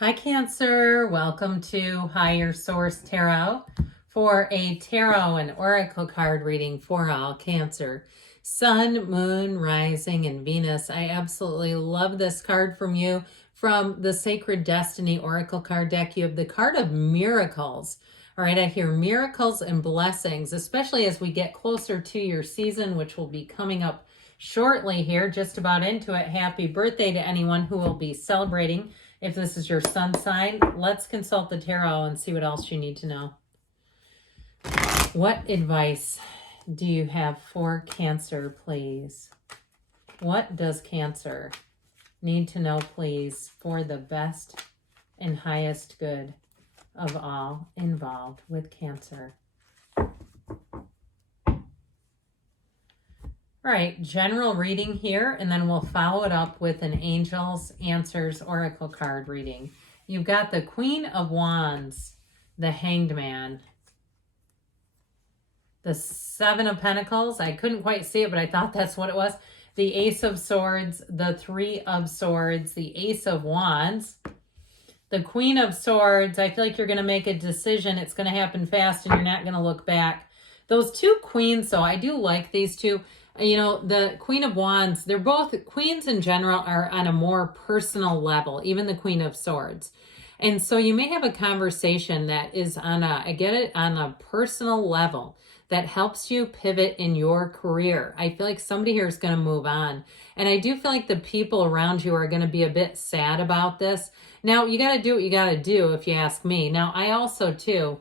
Hi, Cancer. Welcome to Higher Source Tarot for a tarot and oracle card reading for all Cancer. Sun, Moon, Rising, and Venus. I absolutely love this card from you. From the Sacred Destiny Oracle card deck, you have the card of miracles. All right, I hear miracles and blessings, especially as we get closer to your season, which will be coming up shortly here, just about into it. Happy birthday to anyone who will be celebrating. If this is your sun sign, let's consult the tarot and see what else you need to know. What advice do you have for Cancer, please? What does Cancer need to know, please, for the best and highest good of all involved with Cancer? All right, general reading here, and then we'll follow it up with an Angels Answers Oracle card reading. You've got the Queen of Wands, the Hanged Man, the Seven of Pentacles. I couldn't quite see it, but I thought that's what it was. The Ace of Swords, the Three of Swords, the Ace of Wands, the Queen of Swords. I feel like you're going to make a decision. It's going to happen fast, and you're not going to look back. Those two queens, though, I do like these two. You know, the Queen of Wands, they're both, queens in general are on a more personal level, even the Queen of Swords. And so you may have a conversation that is on a, I get it, on a personal level that helps you pivot in your career. I feel like somebody here is going to move on. And I do feel like the people around you are going to be a bit sad about this. Now, you got to do what you got to do, if you ask me. Now, I also, too,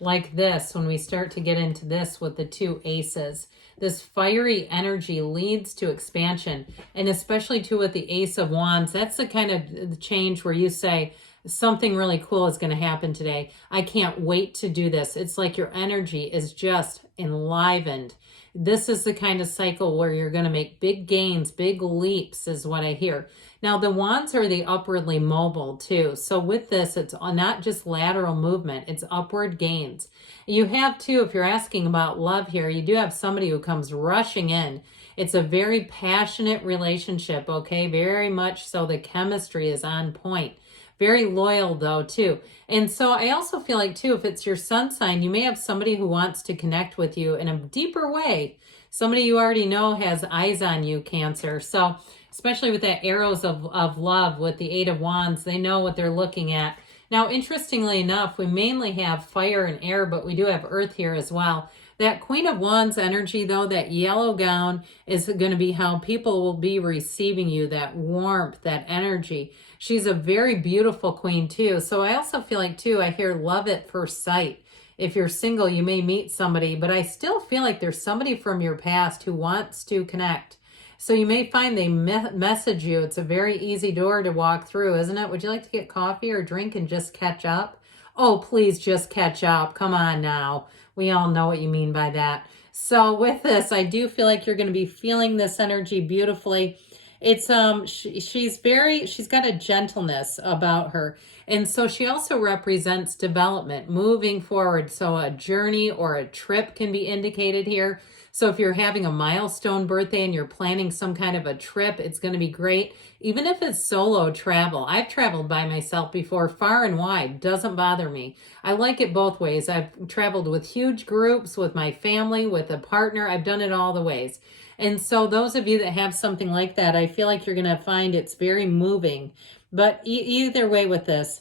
like this, when we start to get into this with the two aces, this fiery energy leads to expansion, and especially too with the Ace of Wands, that's the kind of change where you say something really cool is going to happen today. I can't wait to do this. It's like your energy is just enlivened. This is the kind of cycle where you're going to make big gains, big leaps is what I hear. Now, the wands are the upwardly mobile too. So with this, it's not just lateral movement, it's upward gains. You have too, if you're asking about love here, you do have somebody who comes rushing in. It's a very passionate relationship, okay? Very much so. The chemistry is on point. Very loyal though too. And so I also feel like too, if it's your sun sign, you may have somebody who wants to connect with you in a deeper way. Somebody you already know has eyes on you, Cancer. So especially with that arrows of love with the Eight of Wands, they know what they're looking at. Now, interestingly enough, we mainly have fire and air, but we do have earth here as well. That Queen of Wands energy, though, that yellow gown is going to be how people will be receiving you, that warmth, that energy. She's a very beautiful queen, too. So I also feel like, too, I hear love at first sight. If you're single, you may meet somebody, but I still feel like there's somebody from your past who wants to connect. So you may find they message you. It's a very easy door to walk through, isn't it? Would you like to get coffee or drink and just catch up? Oh, please just catch up. Come on now. We all know what you mean by that. So with this, I do feel like you're going to be feeling this energy beautifully. It's she's got a gentleness about her. And so she also represents development, moving forward. So a journey or a trip can be indicated here. So if you're having a milestone birthday and you're planning some kind of a trip, it's going to be great. Even if it's solo travel. I've traveled by myself before, far and wide. Doesn't bother me. I like it both ways. I've traveled with huge groups, with my family, with a partner. I've done it all the ways. And so those of you that have something like that, I feel like you're going to find it's very moving. But either way with this,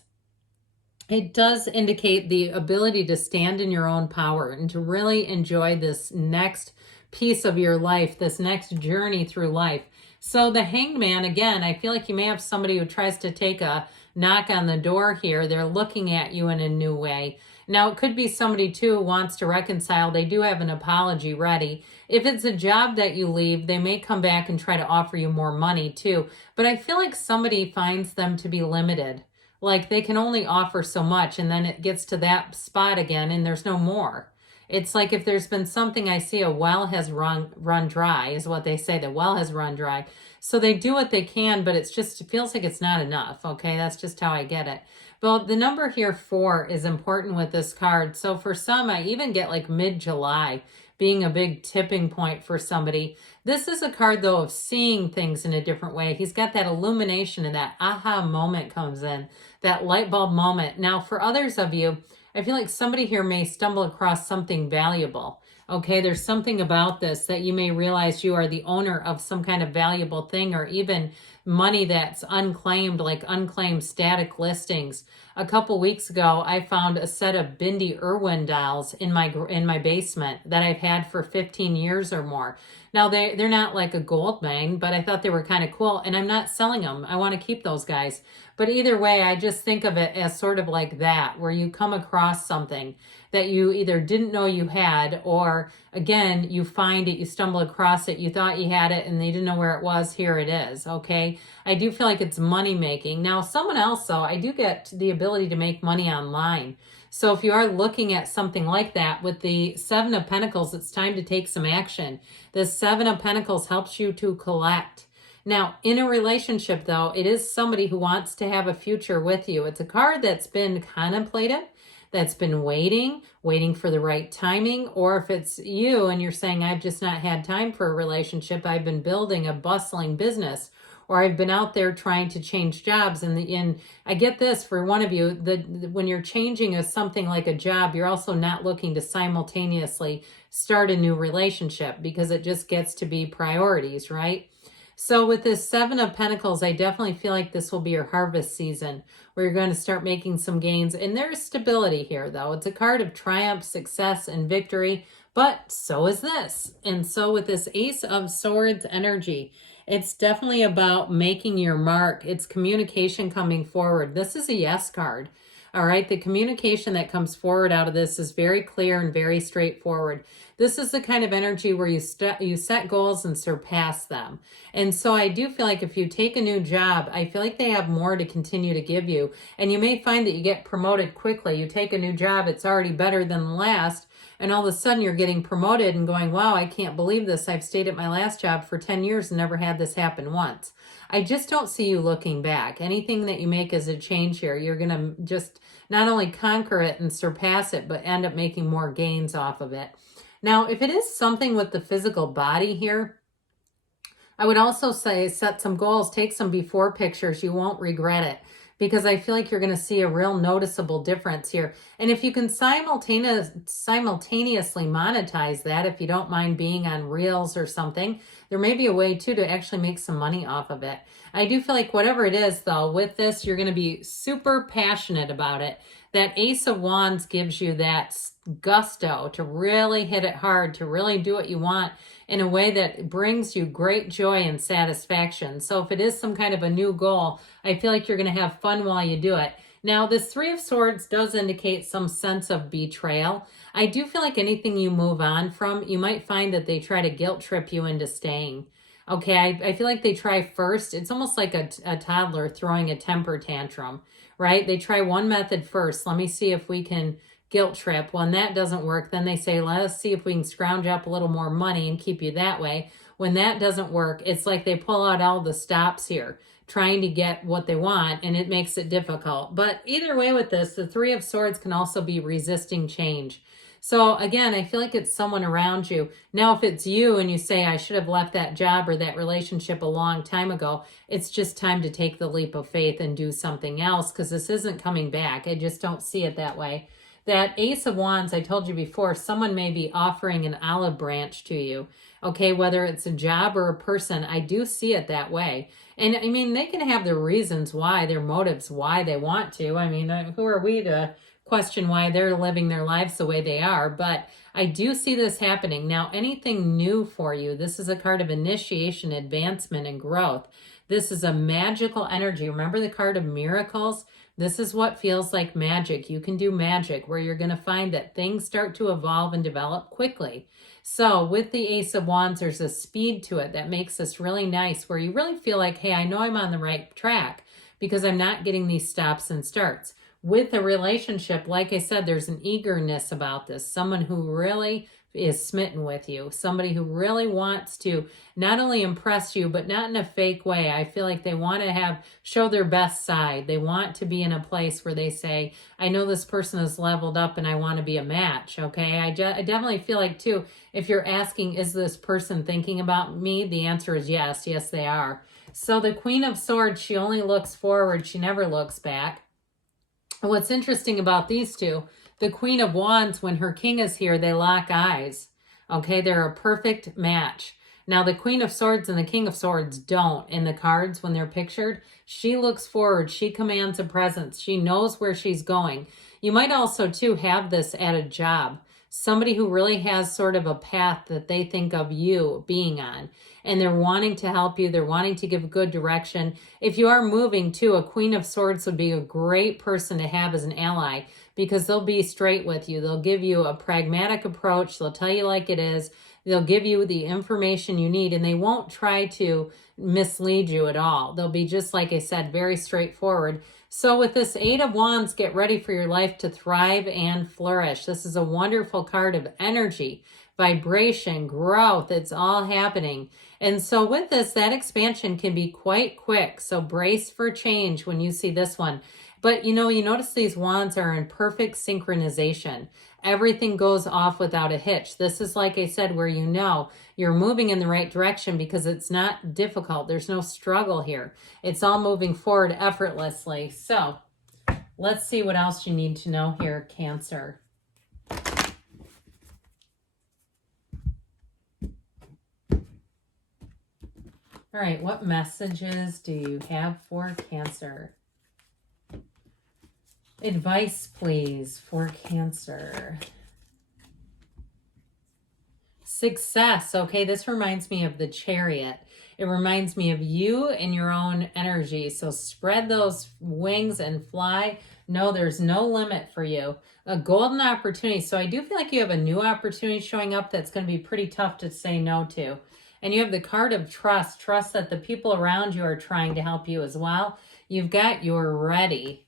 it does indicate the ability to stand in your own power and to really enjoy this next piece of your life, this next journey through life. So the Hanged Man, again, I feel like you may have somebody who tries to take a knock on the door here. They're looking at you in a new way. Now, it could be somebody, too, who wants to reconcile. They do have an apology ready. If it's a job that you leave, they may come back and try to offer you more money, too. But I feel like somebody finds them to be limited. Like they can only offer so much, and then it gets to that spot again, and there's no more. It's like if there's been something, I see a well has run dry, is what they say. The well has run dry. So they do what they can, but it feels like it's not enough, okay? That's just how I get it. But the number here, 4, is important with this card. So for some, I even get like mid-July. being a big tipping point for somebody. This is a card, though, of seeing things in a different way. He's got that illumination and that aha moment comes in, that light bulb moment. Now, for others of you, I feel like somebody here may stumble across something valuable. Okay, there's something about this that you may realize you are the owner of some kind of valuable thing, or even money that's unclaimed, like unclaimed static listings. A couple weeks ago, I found a set of Bindi Irwin dolls in my basement that I've had for 15 years or more. Now, they're not like a gold mine, but I thought they were kind of cool, and I'm not selling them. I want to keep those guys. But either way, I just think of it as sort of like that, where you come across something that you either didn't know you had, or again, you find it, you stumble across it, you thought you had it and you didn't know where it was. Here it is. Okay. I do feel like it's money making. Now, someone else, though, I do get the ability to make money online. So if you are looking at something like that with the Seven of Pentacles, it's time to take some action. The Seven of Pentacles helps you to collect. Now, in a relationship, though, it is somebody who wants to have a future with you. It's a card that's been contemplated, that's been waiting for the right timing. Or if it's you and you're saying, I've just not had time for a relationship, I've been building a bustling business, or I've been out there trying to change jobs. And I get this for one of you, when you're changing something like a job, you're also not looking to simultaneously start a new relationship, because it just gets to be priorities, right? So with this Seven of Pentacles, I definitely feel like this will be your harvest season, where you're going to start making some gains. And there's stability here, though. It's a card of triumph, success, and victory, but so is this. And so with this Ace of Swords energy, it's definitely about making your mark. It's communication coming forward. This is a yes card. All right, the communication that comes forward out of this is very clear and very straightforward. This is the kind of energy where you set goals and surpass them. And so I do feel like if you take a new job, I feel like they have more to continue to give you. And you may find that you get promoted quickly. You take a new job, it's already better than the last, and all of a sudden you're getting promoted and going, wow, I can't believe this. I've stayed at my last job for 10 years and never had this happen once. I just don't see you looking back. Anything that you make as a change here, you're going to just not only conquer it and surpass it, but end up making more gains off of it. Now, if it is something with the physical body here, I would also say set some goals, take some before pictures. You won't regret it, because I feel like you're going to see a real noticeable difference here. And if you can simultaneously monetize that, if you don't mind being on Reels or something, there may be a way too to actually make some money off of it. I do feel like whatever it is, though, with this, you're going to be super passionate about it. That Ace of Wands gives you that gusto to really hit it hard, to really do what you want in a way that brings you great joy and satisfaction. So if it is some kind of a new goal, I feel like you're going to have fun while you do it. Now, this Three of Swords does indicate some sense of betrayal. I do feel like anything you move on from, you might find that they try to guilt trip you into staying. Okay, I feel like they try first. It's almost like a toddler throwing a temper tantrum, right? They try one method first. Let me see if we can guilt trip. When that doesn't work, then they say, let us see if we can scrounge up a little more money and keep you that way. When that doesn't work, it's like they pull out all the stops here, trying to get what they want, and it makes it difficult. But either way with this, the Three of Swords can also be resisting change. So again, I feel like it's someone around you. Now, if it's you and you say, I should have left that job or that relationship a long time ago, it's just time to take the leap of faith and do something else, because this isn't coming back. I just don't see it that way. That Ace of Wands, I told you before, someone may be offering an olive branch to you. Okay, whether it's a job or a person, I do see it that way. And I mean, they can have their reasons why, their motives, why they want to. I mean, who are we to question why they're living their lives the way they are? But I do see this happening. Now, anything new for you, this is a card of initiation, advancement, and growth. This is a magical energy. Remember the card of miracles? This is what feels like magic. You can do magic where you're going to find that things start to evolve and develop quickly. So with the Ace of Wands, there's a speed to it that makes this really nice, where you really feel like, hey, I know I'm on the right track because I'm not getting these stops and starts. With a relationship, like I said, there's an eagerness about this. Someone who really is smitten with you. Somebody who really wants to not only impress you, but not in a fake way. I feel like they want to show their best side. They want to be in a place where they say, I know this person is leveled up and I want to be a match. Okay. I definitely feel like too, if you're asking, is this person thinking about me? The answer is yes. Yes, they are. So the Queen of Swords, she only looks forward. She never looks back. And what's interesting about these two, the Queen of Wands, when her king is here, they lock eyes. Okay, they're a perfect match. Now, the Queen of Swords and the King of Swords don't in the cards when they're pictured. She looks forward. She commands a presence. She knows where she's going. You might also, too, have this at a job. Somebody who really has sort of a path that they think of you being on. And they're wanting to help you. They're wanting to give good direction. If you are moving, too, a Queen of Swords would be a great person to have as an ally because they'll be straight with you. They'll give you a pragmatic approach. They'll tell you like it is. They'll give you the information you need, and they won't try to mislead you at all. They'll be just, like I said, very straightforward. So with this Eight of Wands, get ready for your life to thrive and flourish. This is a wonderful card of energy, vibration, growth. It's all happening. And so with this, that expansion can be quite quick. So brace for change when you see this one. But you notice these wands are in perfect synchronization. Everything goes off without a hitch. This is, like I said, where you're moving in the right direction because it's not difficult. There's no struggle here. It's all moving forward effortlessly. So let's see what else you need to know here, Cancer. All right, what messages do you have for Cancer? Advice, please, for Cancer. Success. Okay, this reminds me of the Chariot. It reminds me of you and your own energy. So spread those wings and fly. No, there's no limit for you. A golden opportunity. So I do feel like you have a new opportunity showing up that's going to be pretty tough to say no to. And you have the card of trust. Trust that the people around you are trying to help you as well. You've got your ready.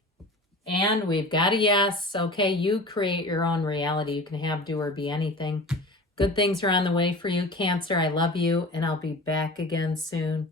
And we've got a yes. Okay, you create your own reality. You can have, do, or be anything. Good things are on the way for you, Cancer. I love you, and I'll be back again soon.